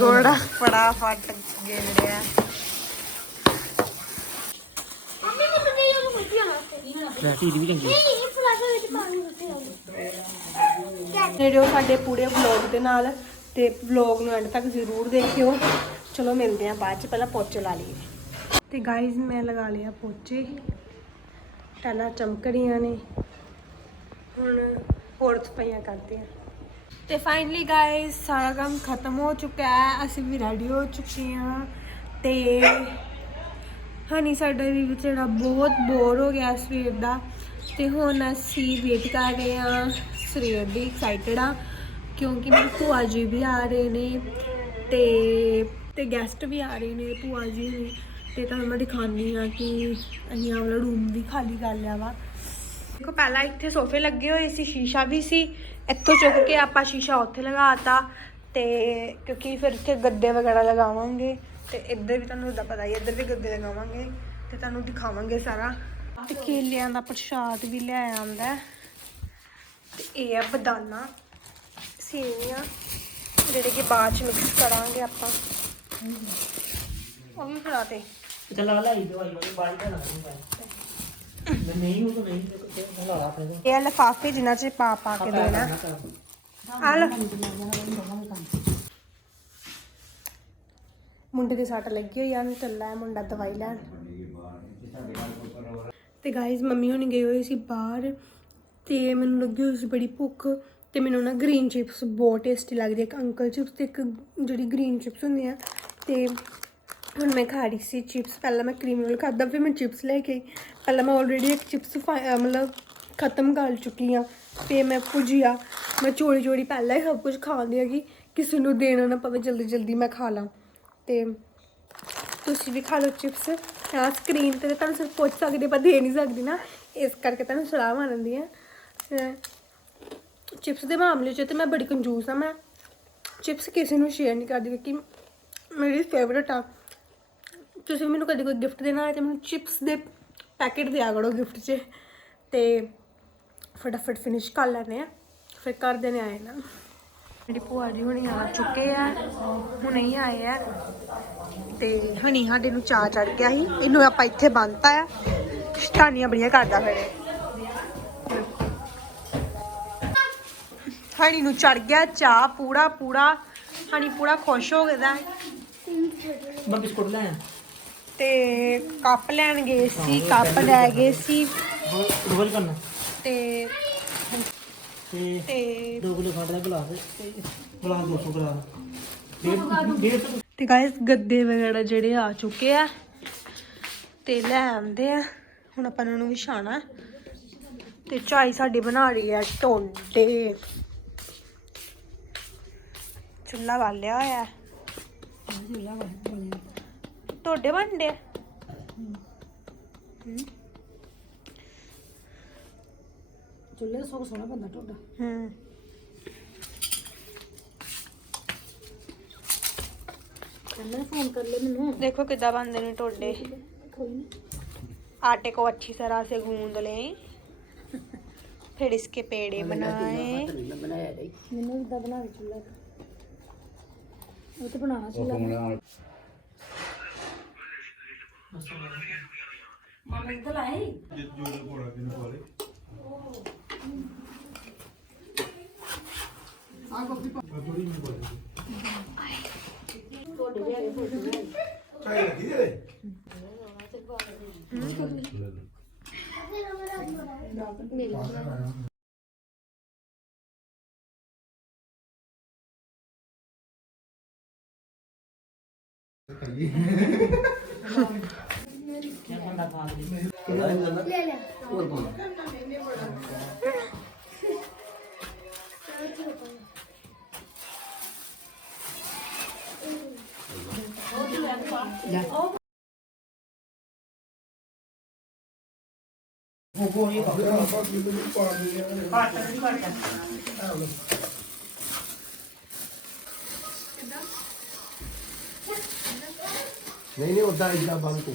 ਗੋੜਾ ਫਟਾਫਟ ਗੇੜ ਰਿਹਾ। ਮੰਮੀ ਨੇ ਰੈਟੀ ਦੀ ਵੀ ਚੰਗੀ ਨਹੀਂ ਨਹੀਂ ਫਲਾਸ਼ਾ ਵਿੱਚ ਪਾਣੀ ਆਉਂਦੀ ਜਿਹੜੇ ਸਾਡੇ ਪੂਰੇ ਵਲੌਗ ਦੇ ਨਾਲ ਤੇ ਵਲੌਗ ਨੂੰ ਐਂਡ ਤੱਕ ਜ਼ਰੂਰ ਦੇਖਿਓ। ਚਲੋ ਮਿਲਦੇ ਆਂ ਬਾਅਦ ਚ ਪਹਿਲਾਂ ਪੋਚੇ ਲਾ ਲਈਏ। ਤੇ ਗਾਇਜ਼ ਮੈਂ ਲਗਾ ਲਿਆ ਪੋਚੇ। ਟਾਲਾ ਚਮਕ ਰਹੀਆਂ ਨੇ। ਹੁਣ ਹੋਰ ਸਫਾਈਆਂ ਕਰਦੇ ਆਂ ਤੇ ਫਾਈਨਲੀ ਗਾਇਜ਼ ਸਾਰਾ ਕੰਮ ਖਤਮ ਹੋ ਚੁੱਕਾ ਹੈ। ਅਸੀਂ ਵੀ ਰੈਡੀ ਹੋ ਚੁੱਕੇ ਹਾਂ। ਤੇ ਹਨੀ ਸਾਡਾ ਵੀ ਵਿਚਾਰਾ ਬਹੁਤ ਬੋਰ ਹੋ ਗਿਆ ਸਵੇਰ ਦਾ। ਤੇ ਹੁਣ ਅਸੀਂ ਵੇਟ ਕਰ ਰਹੇ ਹਾਂ। ਸਵੇਰ ਦੀ ਐਕਸਾਈਟਡ ਆ ਕਿਉਂਕਿ ਮੇਰੇ ਭੂਆ ਜੀ ਵੀ ਆ ਰਹੇ ਨੇ। ਤੇ ਤੇ ਗੈਸਟ ਵੀ ਆ ਰਹੇ ਨੇ ਭੂਆ ਜੀ ਨੇ ਤੇ ਤੁਹਾਨੂੰ ਮੈਂ ਦਿਖਾਉਂਦੀ ਆ ਕਿ ਅਸੀਂ ਆਹ ਰੂਮ ਵੀ ਖਾਲੀ ਕਰ ਲਿਆ ਵਾ। ਦੇਖੋ ਪਹਿਲਾਂ ਇੱਥੇ ਸੋਫੇ ਲੱਗੇ ਹੋਏ ਸੀ ਸ਼ੀਸ਼ਾ ਵੀ ਸੀ। ਇੱਥੋਂ ਚੁੱਕ ਕੇ ਆਪਾਂ ਸ਼ੀਸ਼ਾ ਉੱਥੇ ਲਗਾਤਾ ਤੇ ਕਿਉਂਕਿ ਫਿਰ ਇੱਥੇ ਗੱਦੇ ਵਗੈਰਾ ਲਗਾਵਾਂਗੇ ਤੇ ਇੱਧਰ ਵੀ ਤੁਹਾਨੂੰ ਦਾ ਪਤਾ ਹੀ ਹੈ, ਇੱਧਰ ਵੀ ਗੱਦੇ ਲਗਾਵਾਂਗੇ ਤੇ ਤੁਹਾਨੂੰ ਦਿਖਾਵਾਂਗੇ ਸਾਰਾ। ਤੇ ਕੇਲਿਆਂ ਦਾ ਪ੍ਰਸ਼ਾਦ ਵੀ ਲੈ ਆਂਦਾ ਤੇ ਇਹ ਆ ਬਦਾਨਾ ਸੇਵੀਆਂ ਜਿਹੜੇ ਕਿ ਬਾਅਦ ਚ ਮਿਕਸ ਕਰਾਂਗੇ ਆਪਾਂ। ਉਹ ਵੀ ਖਿਲਾ ਤੇ ਚੱਲ ਆ ਲੈ ਦਵਾਈ ਵਾਲੀ ਬਾਈ ਦਾ ਲੱਗਦਾ ਮੈਂ ਨਹੀਂ ਉਹ ਤਾਂ ਨਹੀਂ ਤੇ ਲਾ ਲਾ ਆਪਣੇ ਇਹ ਲਿਫਾਫੇ ਜਿਨ੍ਹਾਂ ਚ ਪਾ ਪਾ ਕੇ ਦੇਣਾ। ਆ ਲੈ ਮੁੰਡੇ ਦੇ ਸੱਟ ਲੱਗੀ ਹੋਈ ਆ ਨੂੰ ਚੱਲਾ ਹੈ ਮੁੰਡਾ ਦਵਾਈ ਲੈਣ। ਤੇ ਗਾਇਜ਼ ਮੰਮੀ ਹੋਣੀ ਗਏ ਹੋਏ ਸੀ ਬਾਹਰ ਤੇ ਮੈਨੂੰ ਲੱਗੀ ਹੋਈ ਸੀ ਬੜੀ ਭੁੱਖ ਤੇ ਮੈਨੂੰ ਨਾ ਗ੍ਰੀਨ ਚਿਪਸ ਬਹੁਤ ਟੇਸਟੀ ਲੱਗਦੀ ਇੱਕ ਅੰਕਲ ਚਿਪਸ ਤੇ ਇੱਕ ਜਿਹੜੀ ਗ੍ਰੀਨ ਚਿਪਸ ਹੁੰਦੀ ਆ ਤੇ ਹੁਣ ਮੈਂ ਖਾ ਰਹੀ ਸੀ ਚਿਪਸ। ਪਹਿਲਾਂ ਮੈਂ ਕਰੀਮ ਰੋਲ ਖਾਦਾ ਫਿਰ ਮੈਂ ਚਿਪਸ ਲੈ ਕੇ ਪਹਿਲਾਂ ਮੈਂ ਆਲਰੇਡੀ ਇੱਕ ਚਿਪਸ ਮਤਲਬ ਖਤਮ ਕਰ ਚੁੱਕੀ ਆ ਤੇ ਮੈਂ ਭੁਜੀਆ। ਮੈਂ ਚੋਰੀ ਚੋਰੀ ਪਹਿਲਾਂ ਹੀ ਸਭ ਕੁਝ ਖਾਂਦੀ ਹੈਗੀ। ਕਿਸੇ ਨੂੰ ਦੇਣਾ ਨਾ ਪਵੇ, ਜਲਦੀ ਜਲਦੀ ਮੈਂ ਖਾ ਲਾਂ। ਤੇ ਤੁਸੀਂ ਵੀ ਖਾ ਲਓ ਚਿਪਸ। ਆ ਸਕਰੀਨ ਤੇ ਤੁਹਾਨੂੰ ਸਿਰਫ ਪੁੱਛ ਸਕਦੇ, ਪਰ ਦੇ ਨਹੀਂ ਸਕਦੀ ਨਾ। ਇਸ ਕਰਕੇ ਤੁਹਾਨੂੰ ਸਲਾਹ ਮਾਰਦੀ ਆ ਚਿਪਸ ਦੇ ਮਾਮਲੇ 'ਚ ਤੇ ਮੈਂ ਬੜੀ ਕੰਜੂਸ ਆ ਮੈਂ ਚਿਪਸ ਕਿਸੇ ਨੂੰ ਸ਼ੇਅਰ ਨਹੀਂ ਕਰਦੀ, ਕਿਉਂਕਿ ਮੇਰੀ ਫੇਵਰਟ ਆ। ਤੁਸੀਂ ਮੈਨੂੰ ਕਦੇ ਕੋਈ ਗਿਫਟ ਦੇਣਾ ਹੈ ਤੇ ਮੈਨੂੰ ਚਿਪਸ ਦੇ ਪੈਕੇਟ ਦਿਆ ਕਰੋ ਗਿਫਟ 'ਚ। ਤੇ ਫਟਾਫਟ ਫਿਨਿਸ਼ ਕਰ ਲੈਣੇ ਆ ਫਿਰ ਕਰ ਦੇਣੇ ਆਏ ਨਾ। ਮੇਰੀ ਭੂਆ ਜੀ ਹੁਣੀ ਆ ਚੁੱਕੇ ਆ ਹੁਣੇ ਹੀ ਆਏ ਆ। ਤੇ ਹਣੀ ਸਾਡੇ ਨੂੰ ਚਾਹ ਚੜ ਗਿਆ ਸੀ। ਇਹਨੂੰ ਆਪਾਂ ਇੱਥੇ ਬੰਨਤਾ ਆ। ਸ਼ਟਾਨੀਆਂ ਬੜੀਆਂ ਕਰਦਾ ਫਿਰ ਇਹ। ਹਣੀ ਨੂੰ ਚੜ ਗਿਆ ਚਾਹ ਪੂਰਾ ਪੂਰਾ। ਹਣੀ ਪੂਰਾ ਖੁਸ਼ ਹੋ ਗਿਆ। ਮੈਂ ਬਿਸਕੁਟ ਲੈ ਆ ਤੇ ਕੱਪ ਲੈਣ ਗਏ ਸੀ ਕੱਪ ਲੈ ਗਏ ਸੀ। ਰੋਜ਼ ਕਰਨਾ। ਤੇ ਤੇ 2 ਕਿਲੋ ਖੰਡ ਦਾ। ਗਲਾਸ ਗਲਾਸ 200 ਗਲਾਸ ਤੇ ਗਾਇਸ ਗੱਦੇ ਵਗੈਰਾ ਜਿਹੜੇ ਆ ਚੁੱਕੇ ਆ। ਤੇ ਲੈ ਆਂਦੇ ਆ। ਹੁਣ ਆਪਾਂ ਇਹਨਾਂ ਨੂੰ ਵਿਛਾਣਾ ਤੇ ਚਾਈ ਸਾਡੀ ਬਣਾ ਰਹੀ ਆ ਟੋਂਡੇ ਚੁੱਲਾ ਬਾਲਿਆ ਹੋਇਆ। ਟੋਡੇ ਬਣਦੇ ਆ ਚੁੱਲ੍ਹੇ ਸੋ ਸੋਹਣਾ ਬੰਦਾ ਟੋਡਾ ਹੂੰ ਕਹਿੰਦਾ ਫੋਨ ਕਰ ਲੈ ਮੈਨੂੰ देखो कितना बनते हैं टोडे ਕੋਈ ਨਹੀਂ आटे को अच्छी तरह से गूंद लें फिर इसके पेड़े बनाएं ਬਣਾਇਆ ਗਈ ਮੈਨੂੰ ਇਦਾਂ ਬਣਾ ਕੇ ਚੁੱਲ੍ਹਾ ਉਹ ਤੇ ਬਣਾਉਣਾ ਚੁੱਲ੍ਹਾ ਮਾਮਾ ਇੱਧਰ ਆਏ ਕਿਆ ਬੰਦਾ ਖਾ ਲਈ ਲੈ ਲੈ। ਉਹ ਕੋਈ ਨਹੀਂ ਨਹੀਂ ਨਹੀਂ ਉਦਾਂ ਇਦਾਂ ਬੰਦ ਤੂੰ ਕਿਹੜੀ ਚੀਜ਼ ਹੈ ਕਾ ਕਿਹੜਾ ਪੁਰਾਣਾ ਪੁਰਾਣਾ ਆਹ ਲਾ ਉਹ ਕੀ। ਲੈਣਾ ਬੋਲਾ ਨਹੀਂ ਇਹ ਮਸਾਲਾ ਬੰਦ ਤੇ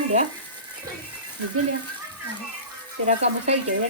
ਨਾ ਕੰਮ ਹੋ ਗਿਆ ਨਿਕਲ ਲਿਆ ਤੇਰਾ ਕੰਮ ਸਹੀ ਚੱਲਿਆ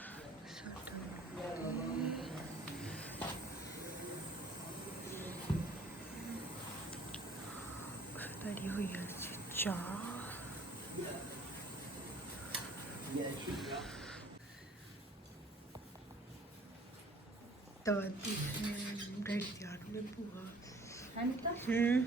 ਰੈਡੀ ਹੋਈ ਹੈ ਜੀ ਚਾਹ ਦਾਦੀ ਗਈ ਤਿਆਰ ਮੈਂ ਭੂਆ। ਹੂੰ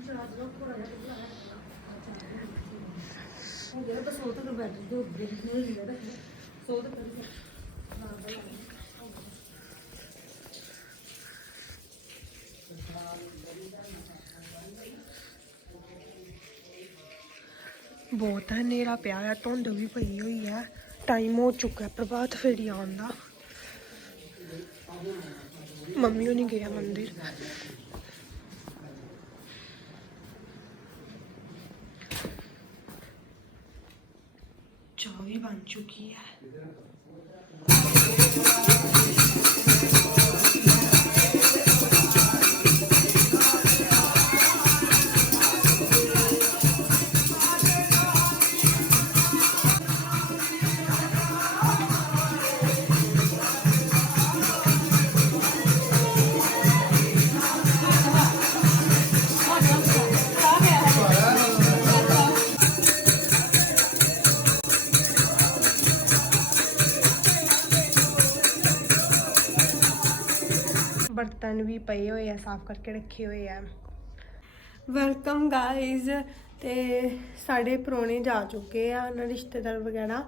ਬਹੁਤ ਹਨੇਰਾ ਪਿਆ ਆ ਧੁੰਦ ਵੀ ਪਈ ਹੋਈ ਹੈ। ਟਾਈਮ ਹੋ ਚੁੱਕਾ ਪ੍ਰਭਾਤ ਫੇਰੀ ਆਉਣ ਦਾ। ਮੰਮੀ ਉਹ ਨਹੀਂ ਗਿਆ ਮੰਦਿਰ। ਚਾਹ ਵੀ ਬਣ ਚੁੱਕੀ ਹੈ। ਬਰਤਨ ਵੀ ਪਏ ਹੋਏ ਆ, ਸਾਫ਼ ਕਰਕੇ ਰੱਖੇ ਹੋਏ ਆ। ਵੈਲਕਮ ਗਾਇਜ਼ ਤੇ ਸਾਡੇ ਪ੍ਰਾਹੁਣੇ ਜਾ ਚੁੱਕੇ ਆ ਉਹਨਾਂ ਰਿਸ਼ਤੇਦਾਰ ਵਗੈਰਾ।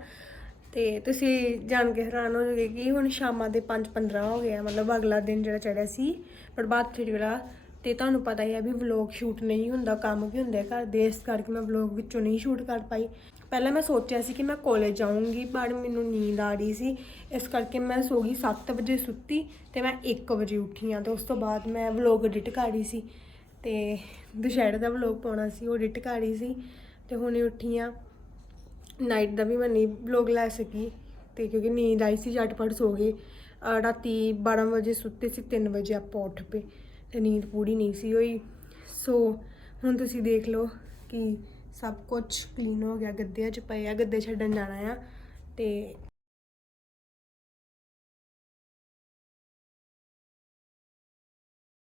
ਤੇ ਤੁਸੀਂ ਜਾਣ ਕੇ ਹੈਰਾਨ ਹੋ ਜਾਓਗੇ ਕਿ ਹੁਣ ਸ਼ਾਮਾਂ ਦੇ 5:15 ਹੋ ਗਏ ਆ, ਮਤਲਬ ਅਗਲਾ ਦਿਨ ਜਿਹੜਾ ਚੜਿਆ ਸੀ। ਪ੍ਰਭਾਤ ਫੇਰੀ ਵਾਲਾ ਤੇ ਤੁਹਾਨੂੰ ਪਤਾ ਹੀ ਆ ਵੀ ਵਲੌਗ ਸ਼ੂਟ ਨਹੀਂ ਹੁੰਦਾ, ਕੰਮ ਵੀ ਹੁੰਦੇ ਘਰ ਦੇ, ਇਸ ਕਰਕੇ ਮੈਂ ਵਲੌਗ ਵਿੱਚੋਂ ਨਹੀਂ ਸ਼ੂਟ ਕਰ ਪਾਈ। ਪਹਿਲਾਂ ਮੈਂ ਸੋਚਿਆ ਸੀ ਕਿ ਮੈਂ ਕਾਲਜ ਜਾਊਂਗੀ ਪਰ ਮੈਨੂੰ ਨੀਂਦ ਆ ਰਹੀ ਸੀ। ਇਸ ਕਰਕੇ ਮੈਂ ਸੋ ਗਈ 7 ਵਜੇ ਸੁੱਤੀ ਤੇ ਮੈਂ 1 ਵਜੇ ਉੱਠੀ ਆ ਤੇ ਉਸ ਤੋਂ ਬਾਅਦ ਮੈਂ ਵਲੌਗ ਐਡਿਟ ਕਰ ਰਹੀ ਸੀ ਤੇ ਦੁਸ਼ਹਿਰੇ ਦਾ ਵਲੌਗ ਪਾਉਣਾ ਸੀ, ਉਹ ਐਡਿਟ ਕਰ ਰਹੀ ਸੀ ਤੇ ਹੁਣੇ ਉੱਠੀ ਆ ਨਾਈਟ ਦਾ ਵੀ ਮੈਂ ਨਹੀਂ ਵਲੌਗ ਲੈ ਸਕੀ ਤੇ ਕਿਉਂਕਿ ਨੀਂਦ ਆਈ ਸੀ, ਝਟਪਟ ਸੋ ਗਏ ਰਾਤੀ 12 ਵਜੇ ਸੁੱਤੇ ਸੀ 3 ਵਜੇ ਆਪਾਂ ਉੱਠ ਪਏ ਤੇ ਨੀਂਦ ਪੂਰੀ ਨਹੀਂ ਸੀ ਹੋਈ। ਸੋ ਹੁਣ ਤੁਸੀਂ ਦੇਖ ਲਓ ਕਿ ਸਭ ਕੁਝ ਕਲੀਨ ਹੋ ਗਿਆ ਗੱਦਿਆਂ 'ਚ ਪਏ ਆ ਗੱਦੇ ਛੱਡਣ ਜਾਣਾ ਆ ਤੇ